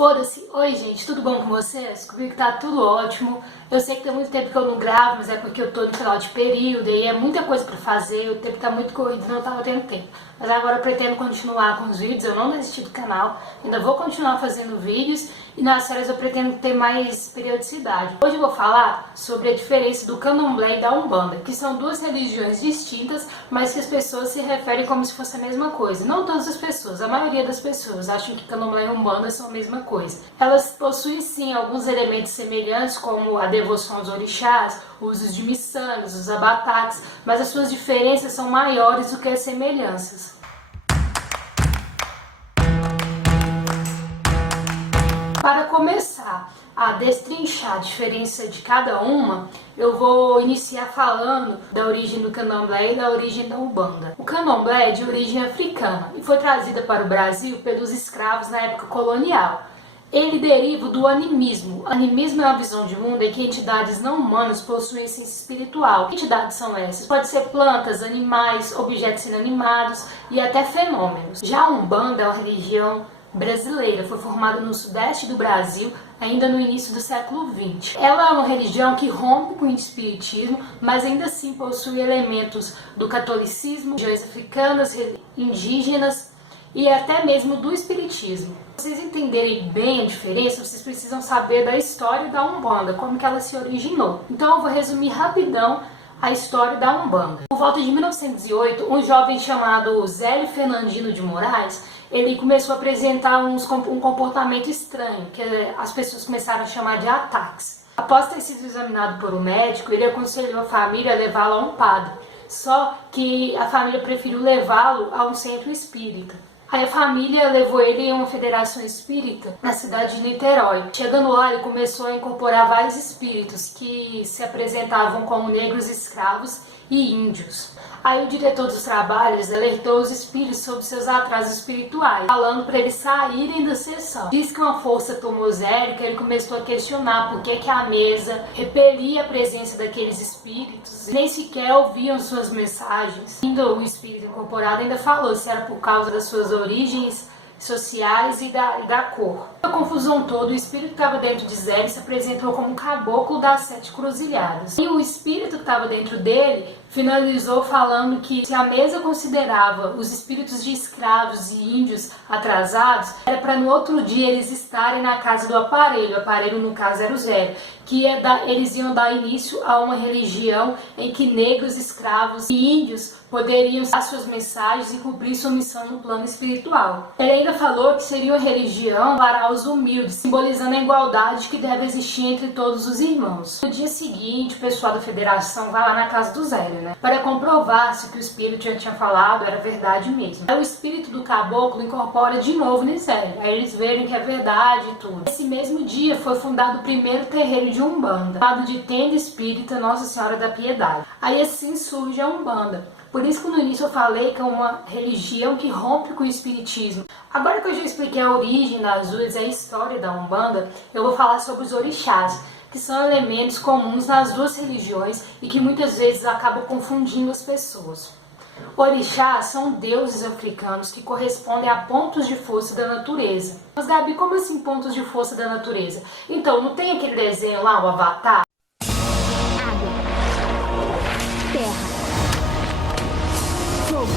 Foda-se! Oi gente, tudo bom com vocês? Comigo tá tudo ótimo. Eu sei que tem muito tempo que eu não gravo, mas é porque eu tô no final de período e é muita coisa pra fazer, o tempo tá muito corrido e não tava tendo tempo. Mas agora eu pretendo continuar com os vídeos, eu não desisti do canal, ainda vou continuar fazendo vídeos e nas férias eu pretendo ter mais periodicidade. Hoje eu vou falar sobre a diferença do candomblé e da umbanda, que são duas religiões distintas, mas que as pessoas se referem como se fosse a mesma coisa. Não todas as pessoas, a maioria das pessoas acham que candomblé e umbanda são a mesma coisa. Elas possuem sim alguns elementos semelhantes, como a devoção aos orixás, o uso de miçangas, os abataques, mas as suas diferenças são maiores do que as semelhanças. Para começar a destrinchar a diferença de cada uma, eu vou iniciar falando da origem do candomblé e da origem da umbanda. O candomblé é de origem africana e foi trazida para o Brasil pelos escravos na época colonial. Ele deriva do animismo. O animismo é uma visão de mundo em que entidades não humanas possuem essência espiritual. Que entidades são essas? Pode ser plantas, animais, objetos inanimados e até fenômenos. Já a umbanda é uma religião brasileira, foi formada no sudeste do Brasil ainda no início do século XX. Ela é uma religião que rompe com o espiritismo, mas ainda assim possui elementos do catolicismo, religiões africanas, indígenas e até mesmo do espiritismo. Para vocês entenderem bem a diferença, vocês precisam saber da história da umbanda, como que ela se originou. Então eu vou resumir rapidão a história da umbanda. Por volta de 1908, um jovem chamado Zélio Fernandino de Moraes, ele começou a apresentar um comportamento estranho, que as pessoas começaram a chamar de ataques. Após ter sido examinado por um médico, ele aconselhou a família a levá-lo a um padre, só que a família preferiu levá-lo a um centro espírita. Aí a família levou ele em uma federação espírita na cidade de Niterói. Chegando lá, ele começou a incorporar vários espíritos que se apresentavam como negros escravos e índios. Aí o diretor dos trabalhos alertou os espíritos sobre seus atrasos espirituais, falando para eles saírem da sessão. Diz que uma força tomou Zélio, que ele começou a questionar por que a mesa repelia a presença daqueles espíritos, nem sequer ouviam suas mensagens. Ainda o espírito incorporado ainda falou se era por causa das suas origens sociais e da cor. A confusão toda, o espírito que estava dentro de Zélio se apresentou como um caboclo das 7 cruzilhadas. E o espírito que estava dentro dele finalizou falando que se a mesa considerava os espíritos de escravos e índios atrasados, era para no outro dia eles estarem na casa do aparelho. O aparelho, no caso, era o Zélio, que eles iam dar início a uma religião em que negros, escravos e índios poderiam dar suas mensagens e cumprir sua missão no plano espiritual. Ele ainda falou que seria uma religião para os humildes, simbolizando a igualdade que deve existir entre todos os irmãos. No dia seguinte, o pessoal da federação vai lá na casa do Zélio, para comprovar se o que o espírito já tinha falado era verdade mesmo. Aí o espírito do caboclo incorpora de novo no Zélio, aí eles verem que é verdade e tudo. Esse mesmo dia foi fundado o primeiro terreiro de Umbanda, chamado de Tenda Espírita Nossa Senhora da Piedade. Aí assim surge a Umbanda. Por isso que no início eu falei que é uma religião que rompe com o espiritismo. Agora que eu já expliquei a origem das duas e a história da Umbanda, eu vou falar sobre os orixás, que são elementos comuns nas duas religiões e que muitas vezes acabam confundindo as pessoas. Orixás são deuses africanos que correspondem a pontos de força da natureza. Mas Gabi, como assim pontos de força da natureza? Então, não tem aquele desenho lá, o Avatar? Água, terra, fogo,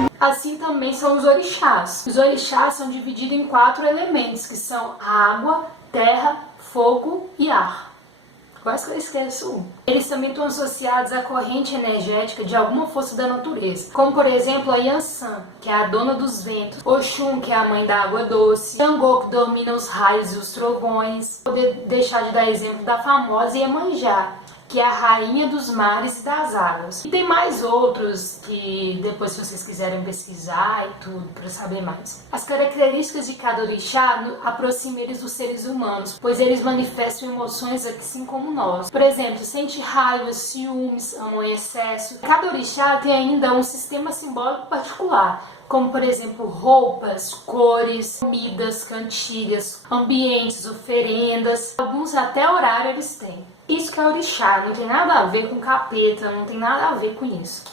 ar. Assim também são os orixás. Os orixás são divididos em 4 elementos, que são água, terra, fogo e ar. Quase que eu esqueço um. Eles também estão associados à corrente energética de alguma força da natureza, como por exemplo a Yansan, que é a dona dos ventos, Oxum, que é a mãe da água doce, Xangô, que domina os raios e os trovões. Vou deixar de dar exemplo da famosa Iemanjá, que é a rainha dos mares e das águas. E tem mais outros que depois, se vocês quiserem pesquisar e tudo, para saber mais. As características de cada orixá aproximam eles dos seres humanos, pois eles manifestam emoções assim como nós. Por exemplo, sente raiva, ciúmes, amor em excesso. Cada orixá tem ainda um sistema simbólico particular, como por exemplo roupas, cores, comidas, cantigas, ambientes, oferendas, alguns até horário eles têm. Isso que é orixá, não tem nada a ver com capeta, não tem nada a ver com isso.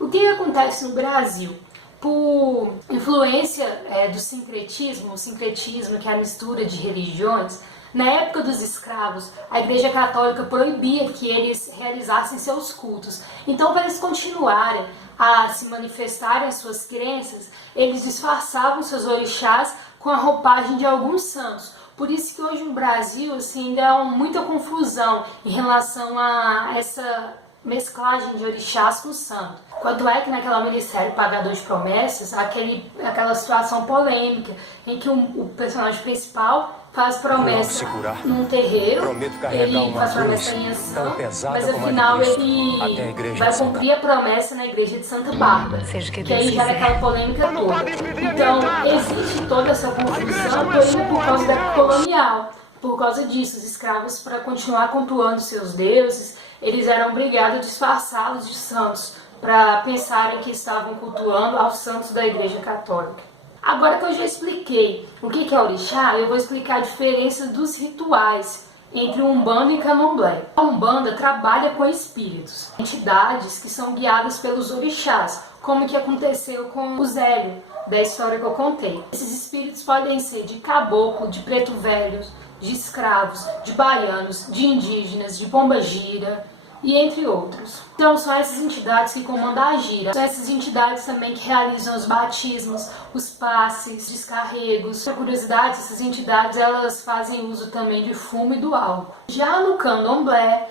O que acontece no Brasil? Por influência influência do sincretismo, o sincretismo que é a mistura de religiões, na época dos escravos, a Igreja Católica proibia que eles realizassem seus cultos. Então, para eles continuarem a se manifestarem as suas crenças, eles disfarçavam seus orixás com a roupagem de alguns santos. Por isso que hoje no Brasil assim, ainda há muita confusão em relação a essa mesclagem de orixás com santo. Quanto é que naquela Ministério Pagador de Promessas, aquela situação polêmica em que o personagem principal faz promessa num terreiro, ele faz promessa em ação, mas afinal ele vai cumprir a promessa na igreja de Santa Bárbara, que aí já é aquela polêmica toda. Então existe toda essa confusão por causa da colonial. Por causa disso, os escravos, para continuar cultuando seus deuses, eles eram obrigados a disfarçá-los de santos, para pensarem que estavam cultuando aos santos da Igreja Católica. Agora que eu já expliquei o que é orixá, eu vou explicar a diferença dos rituais entre Umbanda e Candomblé. A Umbanda trabalha com espíritos, entidades que são guiadas pelos orixás, como que aconteceu com o Zélio, da história que eu contei. Esses espíritos podem ser de caboclo, de preto velhos, de escravos, de baianos, de indígenas, de pombagira e entre outros. Então são essas entidades que comandam a gira. São essas entidades também que realizam os batismos, os passes, descarregos. Por curiosidade, essas entidades elas fazem uso também de fumo e do álcool. Já no Candomblé,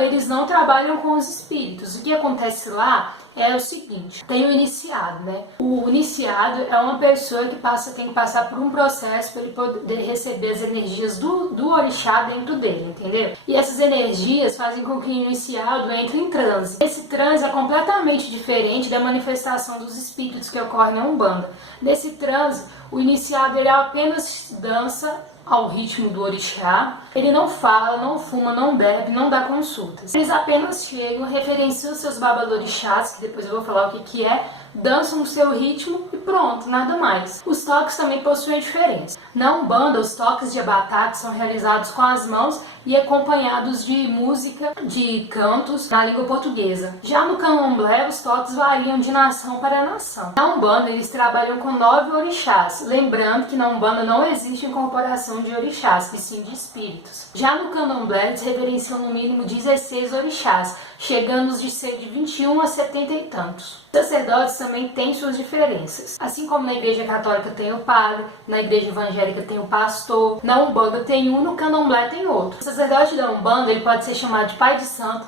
eles não trabalham com os espíritos. O que acontece lá é o seguinte, tem o iniciado, né? O iniciado é uma pessoa que tem que passar por um processo para ele poder receber as energias do orixá dentro dele, entendeu? E essas energias fazem com que o iniciado entre em transe. Esse transe é completamente diferente da manifestação dos espíritos que ocorre na Umbanda. Nesse transe, o iniciado ele apenas dança ao ritmo do orixá, ele não fala, não fuma, não bebe, não dá consultas. Eles apenas chegam, referenciam seus babalorixás, que depois eu vou falar o que é, dançam no seu ritmo e pronto, nada mais. Os toques também possuem diferença. Na Umbanda, os toques de abataque são realizados com as mãos e acompanhados de música, de cantos na língua portuguesa. Já no Candomblé, os toques variam de nação para nação. Na Umbanda, eles trabalham com 9 orixás, lembrando que na Umbanda não existe incorporação de orixás, e sim de espíritos. Já no Candomblé, eles reverenciam no mínimo 16 orixás, chegando de ser de 21 a 70 e tantos. Os sacerdotes também têm suas diferenças. Assim como na Igreja Católica tem o padre, na Igreja Evangélica tem o pastor, na Umbanda tem um, no Candomblé tem outro. O sacerdote da Umbanda ele pode ser chamado de pai de santo,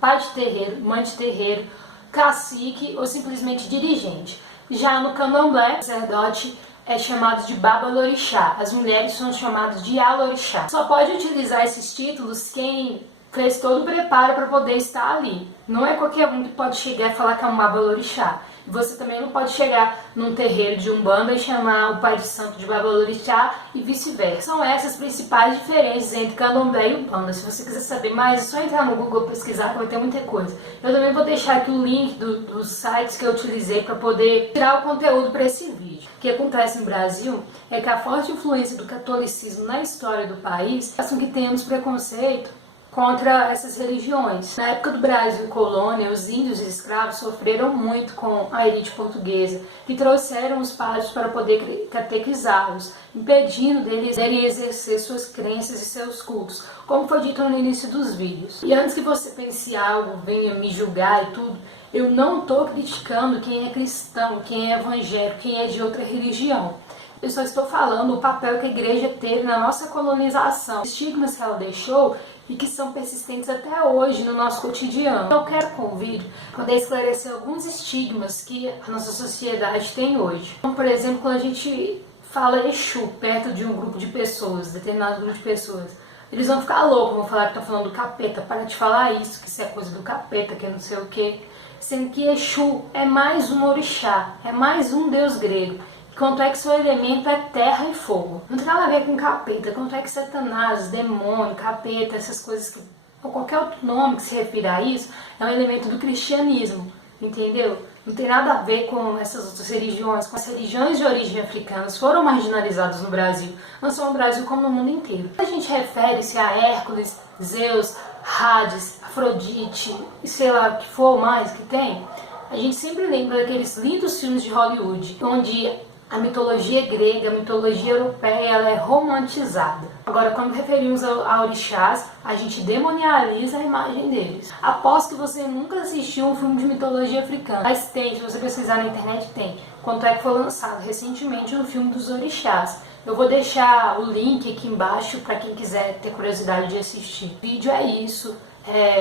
pai de terreiro, mãe de terreiro, cacique ou simplesmente dirigente. Já no Candomblé, o sacerdote é chamado de babalorixá. As mulheres são chamadas de alorixá. Só pode utilizar esses títulos quem fez todo o preparo para poder estar ali. Não é qualquer um que pode chegar e falar que é um babalorixá. Você também não pode chegar num terreiro de Umbanda e chamar o pai de santo de babalorixá e vice-versa. São essas principais diferenças entre Candomblé e Umbanda. Se você quiser saber mais, é só entrar no Google e pesquisar que vai ter muita coisa. Eu também vou deixar aqui o link dos sites que eu utilizei para poder tirar o conteúdo para esse vídeo. O que acontece no Brasil é que a forte influência do catolicismo na história do país faz com que tenhamos preconceito contra essas religiões. Na época do Brasil colônia, os índios e escravos sofreram muito com a elite portuguesa, que trouxeram os padres para poder catequizá-los, impedindo deles de exercer suas crenças e seus cultos, como foi dito no início dos vídeos. E antes que você pense algo, venha me julgar e tudo, eu não estou criticando quem é cristão, quem é evangélico, quem é de outra religião. Eu só estou falando o papel que a igreja teve na nossa colonização, os estigmas que ela deixou e que são persistentes até hoje no nosso cotidiano. Eu quero com o vídeo poder esclarecer alguns estigmas que a nossa sociedade tem hoje. Como, por exemplo, quando a gente fala Exu perto de um grupo de pessoas, determinado grupo de pessoas, eles vão ficar loucos, vão falar que está falando do capeta, para de falar isso, que isso é coisa do capeta, que é não sei o que. Sendo que Exu é mais um orixá, é mais um deus grego. Quanto é que seu elemento é terra e fogo. Não tem nada a ver com capeta. Quanto é que Satanás, demônio, capeta, essas coisas, ou qualquer outro nome que se refira a isso, é um elemento do cristianismo, entendeu? Não tem nada a ver com essas outras religiões. Com as religiões de origem africana foram marginalizadas no Brasil. Não só no Brasil, como no mundo inteiro. A gente refere-se a Hércules, Zeus, Hades, Afrodite, e sei lá o que for mais que tem. a gente sempre lembra daqueles lindos filmes de Hollywood, onde a mitologia grega, a mitologia europeia, ela é romantizada. Agora, quando referimos a orixás, a gente demonializa a imagem deles. Aposto que você nunca assistiu um filme de mitologia africana, mas tem, se você pesquisar na internet, tem. Quanto é que foi lançado recentemente um filme dos orixás. Eu vou deixar o link aqui embaixo para quem quiser ter curiosidade de assistir. O vídeo é isso.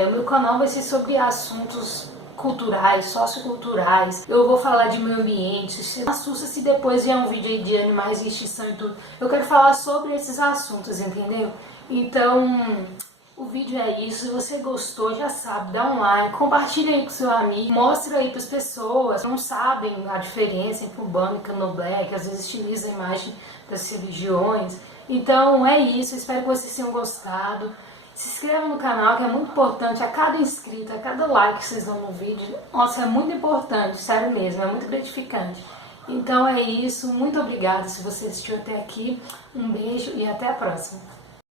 O meu canal vai ser sobre assuntos culturais, socioculturais. Eu vou falar de meio ambiente. Você não assusta se depois vier um vídeo de animais em extinção e tudo. Eu quero falar sobre esses assuntos, entendeu? Então, o vídeo é isso. Se você gostou, já sabe, dá um like, compartilha aí com seu amigo, mostra aí para as pessoas que não sabem a diferença entre Umbanda e Candomblé, que às vezes utiliza a imagem das religiões. Então, é isso. Espero que vocês tenham gostado. Se inscreva no canal, que é muito importante. A cada inscrito, a cada like que vocês dão no vídeo, nossa, é muito importante, sério mesmo, é muito gratificante. Então é isso, muito obrigada se você assistiu até aqui. Um beijo e até a próxima.